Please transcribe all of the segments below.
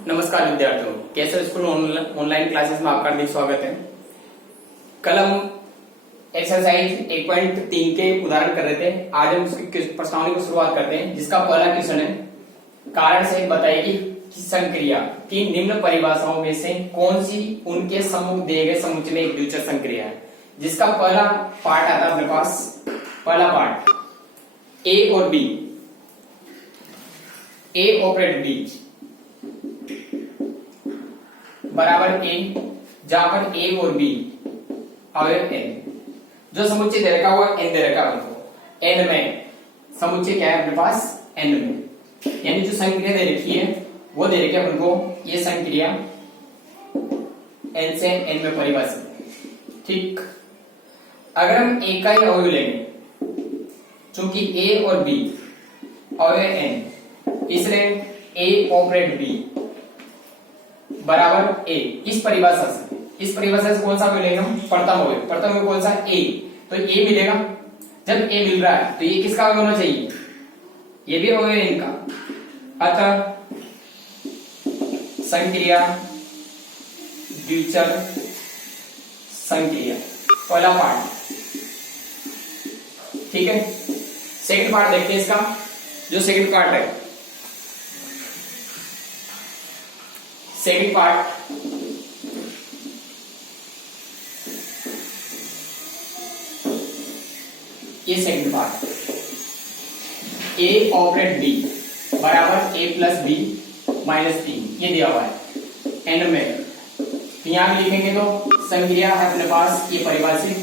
नमस्कार विद्यार्थियों, केसर school online classes में आपका हार्दिक स्वागत है। कल हम एक्सरसाइज 1.3 के उदाहरण कर रहे थे। आज हम उसकी प्रश्नावली को शुरुआत करते हैं, जिसका पहला क्वेश्चन है, कारण से बताइए कि संक्रिया की निम्न परिभाषाओं में से कौन सी उनके सम्मुख दिए गए समुच्चय में एक द्विचर संक्रिया है। जिसका पहला पार्ट आता है अपने पास, पहला पार्ट ए और बी, ए ऑपरेट बी बराबर ए, जहां पर ए और बी अवयव एन। जो समुच्चय दे रखा हुआ एन दे रखा है, एन में समुच्चय क्या है अपने पास, एन में, यानी जो संक्रिया दे रखी है वो दे रखी है अपन को, ये संक्रिया एन से एन में परिभाषित। ठीक, अगर हम ए का ही अवयव लेंगे, चूंकि ए और बी अवयव एन, इसलिए ए ऑपरेट बी बराबर ए। इस परिभाषा से कौन सा अवयव लेंगे हम, प्रथम अवयव कौन सा, ए, तो ए मिलेगा। जब ए मिल रहा है तो ये किसका अवयव होना चाहिए, ये भी अवयव है इनका। अतः संक्रिया द्विचर संक्रिया, पहला पार्ट। ठीक है, सेकंड पार्ट देखते हैं इसका। जो सेकंड पार्ट है, सेकंड पार्ट ये सेकंड पार्ट, ए ऑपरेट बी बराबर ए प्लस बी माइनस 3, ये दिया हुआ है एन में। तो यहां भी लिखेंगे तो संक्रिया है अपने पास ये परिभाषित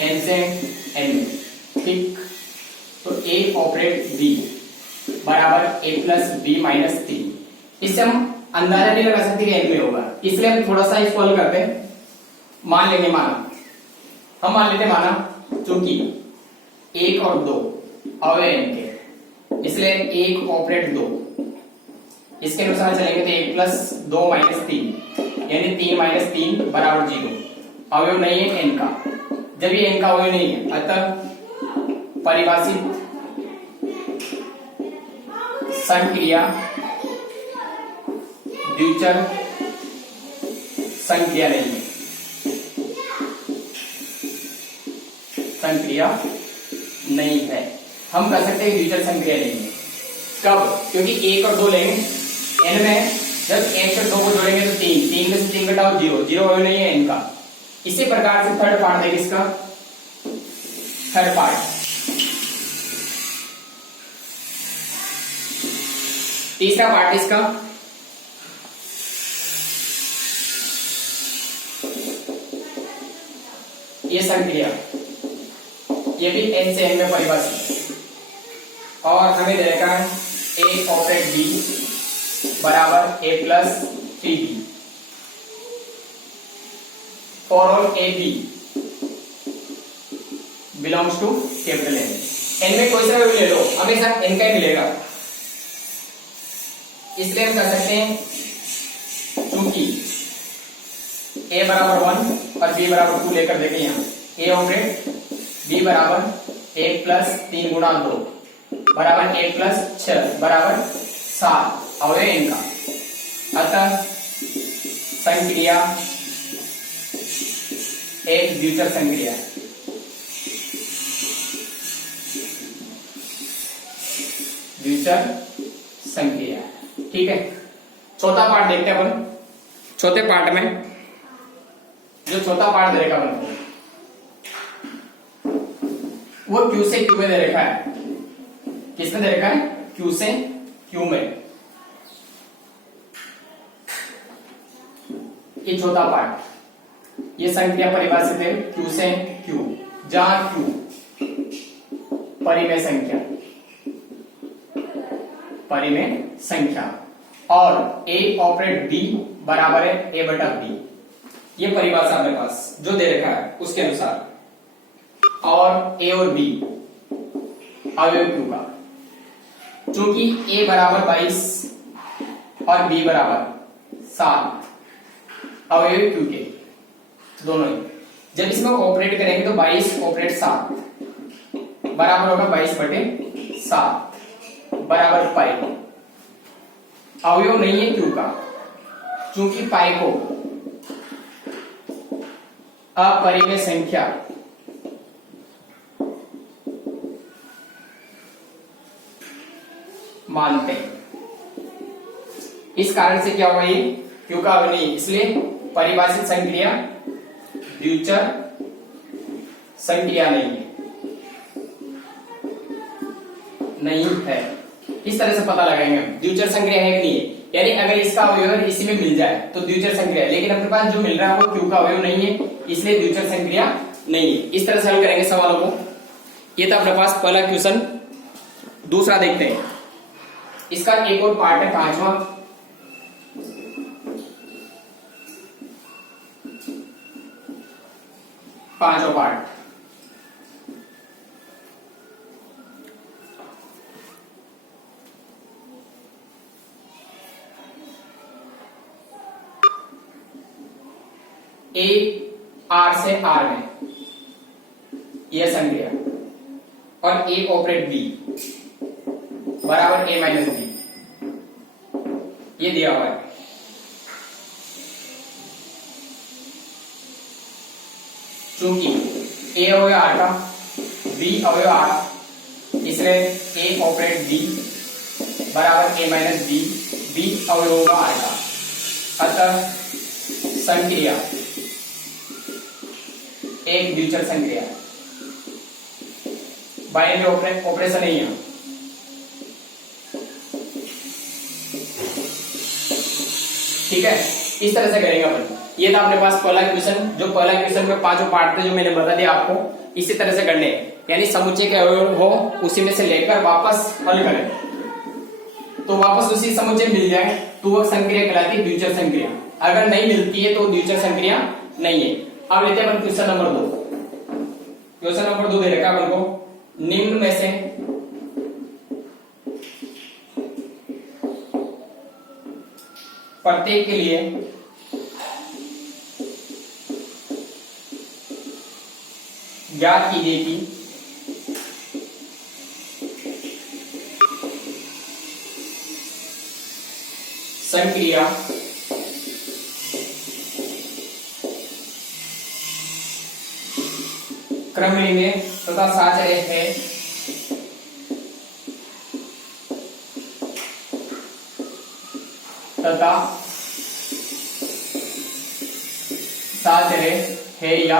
एन से एन में। ठीक, तो ए ऑपरेट बी बराबर ए प्लस बी माइनस 3। इससे हम अंदाजा नहीं लगा सकते कि एन में होगा, इसलिए हम थोड़ा सा इसको हल करते हैं। मान लेंगे, हम मान लेते माना, चूंकि 1 और 2 अवयव एन के, इसलिए 1 ऑपरेट 2, इसके अनुसार चलेंगे तो 1 प्लस 2 माइनस 3, यानी 3 माइनस 3 बराबर 0। अवयव नहीं है एन का। जब ये एन का अवयव नहीं है, अतः परिभाषित संक्रिया द्विचर संक्रिया नहीं है, संक्रिया नहीं है। हम कह सकते हैं द्विचर संक्रिया नहीं है। कब? क्योंकि 1 और 2 लेंगे एन में, जब 1 और 2 को जोड़ेंगे तो 3 में से 3 घटाओ 0 अवयव नहीं है इनका। इसी प्रकार से थर्ड पार्ट देखिए इसका, थर्ड पार्ट, तीसरा पार्ट इसका, ये संक्रिया, ये भी एन से एन में परिभाषित है। और हमें दे रखा है ए ऑपरेट बी बराबर A plus 3b for all A B belongs to capital N. N में कोई सा भी ले लो, हमेशा एन का ही मिलेगा। इसलिए हम कह सकते हैं, चूंकि ए बराबर 1 और बी बराबर 2 लेकर देखें, यहाँ ए ऑपरेट बी बराबर 1 प्लस 3 गुणा 2 बराबर 1 प्लस 6 बराबर 7 अवयव इनका। अतः संक्रिया एक द्विचर संक्रिया, द्विचर संक्रिया। ठीक है, चौथा पार्ट देखते हैं अपन। चौथे पार्ट में जो चौथा पार्ट दे रखा है वो क्यू से क्यू में दे रखा है। किसमें दे रखा है, क्यू से क्यू में। ये चौथा पार्ट, ये संक्रिया परिभाषित है क्यू से क्यू, जहां क्यू परिमेय संख्या, परिमेय संख्या, और ए ऑपरेट बी बराबर है ए बटा बी। ये परिभाषा अपने पास जो दे रखा है उसके अनुसार, और ए और बी अवयव क्यू का, चूंकि ए बराबर 22 और बी बराबर 7 अवयव क्यू के दोनों ही। जब इसमें ऑपरेट करेंगे तो 22 ऑपरेट 7 बराबर होगा 22/7 बराबर पाई। अवयव नहीं है क्यू का, चूंकि पाई को अपरिमेय संख्या मानते हैं, इस कारण से क्या होगा, ये क्यू का अवयव नहीं, इसलिए परिभाषित संक्रिया द्विचर संक्रिया नहीं है। इस तरह से पता लगाएंगे हम द्विचर संक्रिया है कि नहीं है, यानी अगर इसका अवयव इसी में मिल जाए तो द्विचर संक्रिया है, लेकिन अपने पास जो मिल रहा है वो क्यू का अवयव नहीं है, इसलिए द्विचर संक्रिया नहीं है। इस तरह से हल करेंगे सवालों को। ये था अपने पास पहला क्वेश्चन। दूसरा देखते हैं, इसका एक और पार्ट है, पांचवा पार्ट। ए आर से आर में यह संक्रिया और ए ऑपरेट बी बराबर ए माइनस बी, ये दिया हुआ है। चूंकि ए अवयव आर का, बी अवयव आर, इसलिए ए ऑपरेट बी बराबर ए माइनस बी, बी अवयव होगा आर का, अतः संक्रिया एक द्विचर संक्रिया, बाइनरी ऑपरेशन नहीं है। ठीक है, इस तरह से करेंगे अपन। ये था अपने पास पहला क्वेश्चन, जो पहला क्वेश्चन में पांचों पार्ट थे जो मैंने बता दिया आपको, इसी तरह से करने, यानी समुच्चय के अवयव हो उसी में से लेकर वापस हल करें, तो वापस उसी समुच्चय मिल जाए तो वह संक्रिया कहलाती है द्विचर संक्रिया। अगर नहीं मिलती है तो द्विचर संक्रिया नहीं है। अब लेते हैं अपन क्वेश्चन नंबर 2। क्वेश्चन नंबर 2 दे रखा है अपन को, निम्न में से प्रत्येक के लिए ज्ञात कीजिए कि संक्रिया क्रमणी में तथा साचर्य है तथा साचर्य है या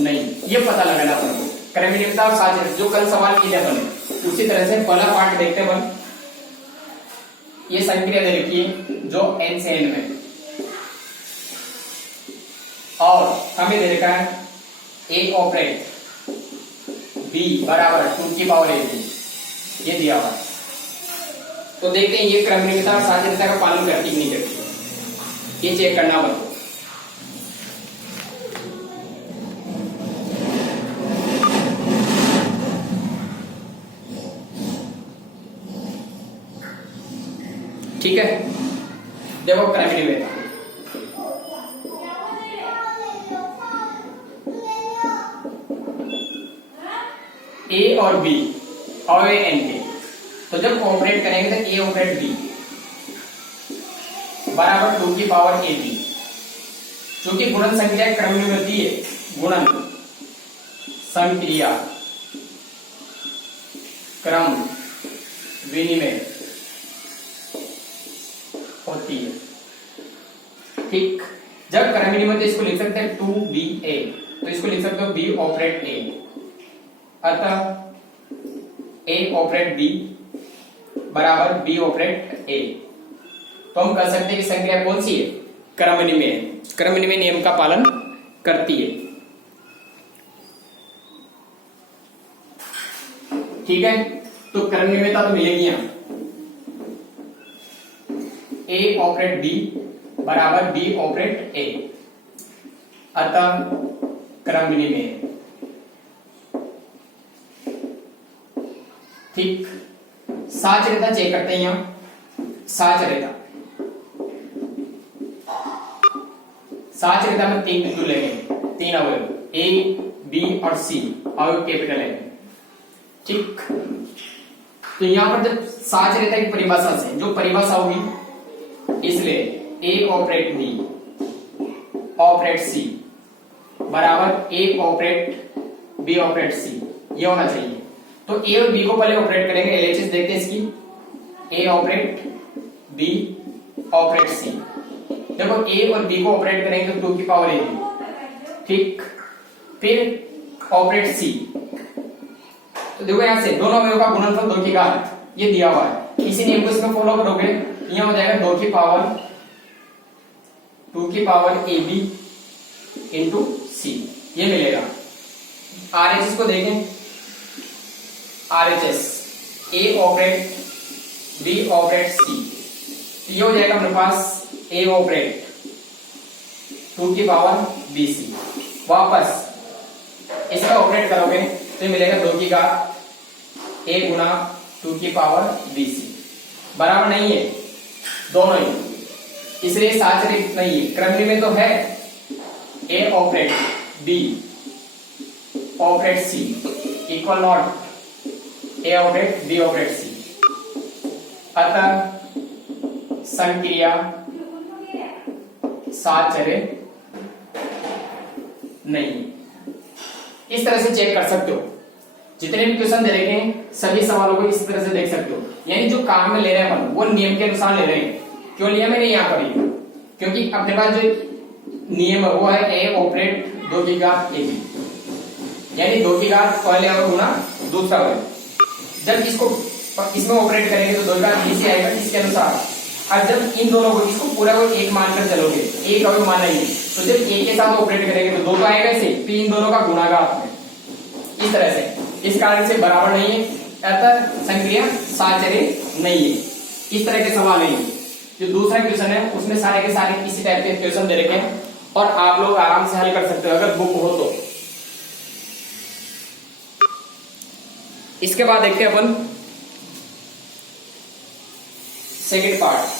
नहीं, ये पता लगाना अपन को। क्रमणीयता और साचर्य जो कल सवाल किए थे अपन, उसी तरह से पहला पार्ट देखते हैं अपन। ये संक्रिया दे रखी है जो n से n में, और हमें दे रखा है ए ऑपरेट बी बराबर 2 की पावर ए, ये दिया हुआ है। तो देखते हैं ये क्रमणीयता और साचर्यता का पालन करती कि नहीं करती, ये चेक करना बनता। ठीक है, देखो क्रमणी में ए और बी अवयव एन के, तो जब ऑपरेट करेंगे तो ए ऑपरेट बी बराबर 2 की पावर ए बी, चूंकि गुणन संक्रिया क्रमणी होती है, गुणन संक्रिया क्रम विनिमय होती है। ठीक, जब क्रमणी में, तो इसको लिख सकते हैं 2ba, तो इसको लिख सकते हो बी ऑपरेट ए, अतः ए ऑपरेट बी बराबर बी ऑपरेट ए। तो हम कह सकते हैं कि संक्रिया कौन सी है, क्रमनिमेय, क्रमनिमेय नियम का पालन करती है। ठीक है, तो क्रमनिमेयता तो मिलेगी यहां, ए ऑपरेट बी बराबर बी ऑपरेट ए, अतः क्रमनिमेय। ठीक, साचर्यता चेक करते हैं यहां। साचर्यता में 3 बिंदु लेंगे, 3 अवयव ए बी और सी अवयव कैपिटल है। ठीक, तो यहां पर जब साचर्यता की परिभाषा से जो परिभाषा होगी इसलिए ए ऑपरेट बी ऑपरेट सी बराबर ए ऑपरेट बी ऑपरेट सी, ये होना चाहिए। तो ए और बी को पहले ऑपरेट करेंगे, एलएचएस देखते हैं इसकी। ए ऑपरेट बी ऑपरेट सी, देखो ए और बी को ऑपरेट करेंगे तो 2 की पावर ए बी, ठीक। फिर ऑपरेट सी, तो देखो यहां से दोनों अवयवों का गुणनफल 2 की घात, ये दिया हुआ है। इसी नियम को इसमें फॉलो करोगे, यहां हो जाएगा 2 की पावर ए बी इंटू सी, ये मिलेगा। आरएचएस को देखें, आरएचएस ए ऑपरेट बी ऑपरेट सी, तो ये हो जाएगा अपने पास ए ऑपरेट 2 की पावर बी सी। वापस इसका ऑपरेट करोगे तो ये मिलेगा 2 की घात ए गुना 2 की पावर बी सी, बराबर नहीं है दोनों ही, इसलिए साचरित नहीं है। क्रमली में तो है A operate B operate C equal not A operate B operate C, अतः संक्रिया साचर्य नहीं। इस तरह से चेक कर सकते हो, जितने भी क्वेश्चन दे रखे हैं सभी सवालों को इस तरह से देख सकते हो। यानी जो काम में ले रहे हैं वो नियम के अनुसार ले रहे हैं। क्यों लिया मैंने यहाँ पर, क्योंकि अपने पास जो नियम है वो है ए ऑपरेट 2 की घात ए बी, यानी 2 की घात पहले और गुना दूसरा है। जब इसको इसमें ऑपरेट करेंगे तो 2 की घात बी सी आएगा इसके अनुसार। अब जब इन दोनों को इसको पूरा को एक मानकर चलोगे, एक अवयव मान लेंगे, तो जब एक के साथ ऑपरेट करेंगे तो 2 तो आएगा इसे, फिर इन दोनों का गुणाघात में, इस तरह से। इस कारण से बराबर नहीं है, अतः संक्रिया साचर्य नहीं है। इस तरह के सवाल नहीं है। जो दूसरा क्वेश्चन है उसमें सारे के सारे इसी टाइप के क्वेश्चन दे रखे हैं और आप लोग आराम से हल कर सकते हो अगर बुक हो तो। इसके बाद देखते हैं अपन सेकंड पार्ट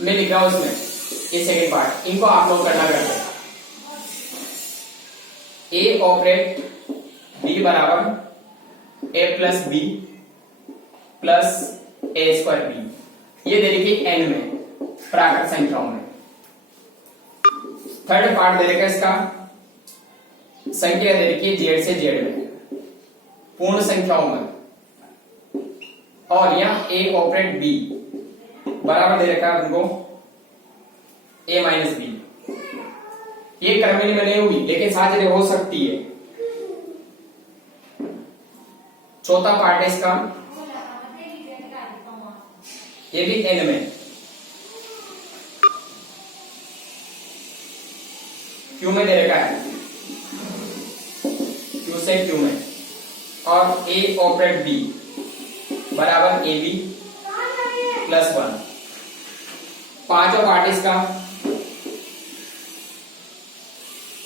में लिख रहा हूं इसमें, ये सेकंड पार्ट, इनको आप लोग करना करते हैं। ए ऑपरेट बी बराबर A plus B plus A square B, ये दे रखी एन में प्राकृत संख्याओं में। थर्ड पार्ट दे रखा इसका संख्या दे रखी है जेड से जेड में पूर्ण संख्याओं में, और यहां ए ऑपरेट बी बराबर दे रखा है उनको ए माइनस बी। ये क्रमली में नहीं हुई लेकिन साचर्य हो सकती है। चौथा पार्ट है इसका, ये भी एन में क्यू में दे रखा है, क्यू से क्यू में, और ए ऑपरेट बी बराबर ए बी प्लस 1। पांचवा पार्ट इसका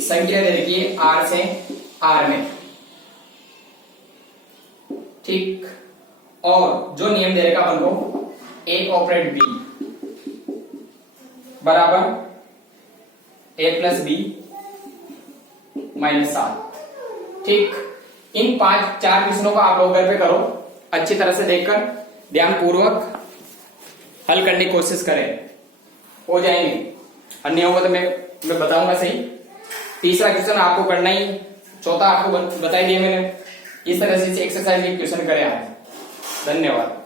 संख्या दे रखी है आर से आर में, ठीक। और जो नियम दे रखा अपन को ए ऑपरेट बी बराबर ए प्लस बी माइनस 7, ठीक। इन 4 क्वेश्चनों को आप लोग घर पे करो, अच्छी तरह से देखकर ध्यान पूर्वक हल करने की कोशिश करें, हो जाएंगे। अन्य होगा तो मैं बताऊंगा सही। तीसरा क्वेश्चन आपको करना ही, चौथा आपको बताई दिया मैंने। इस तरह से एक्सरसाइज के क्वेश्चन करें आप। धन्यवाद।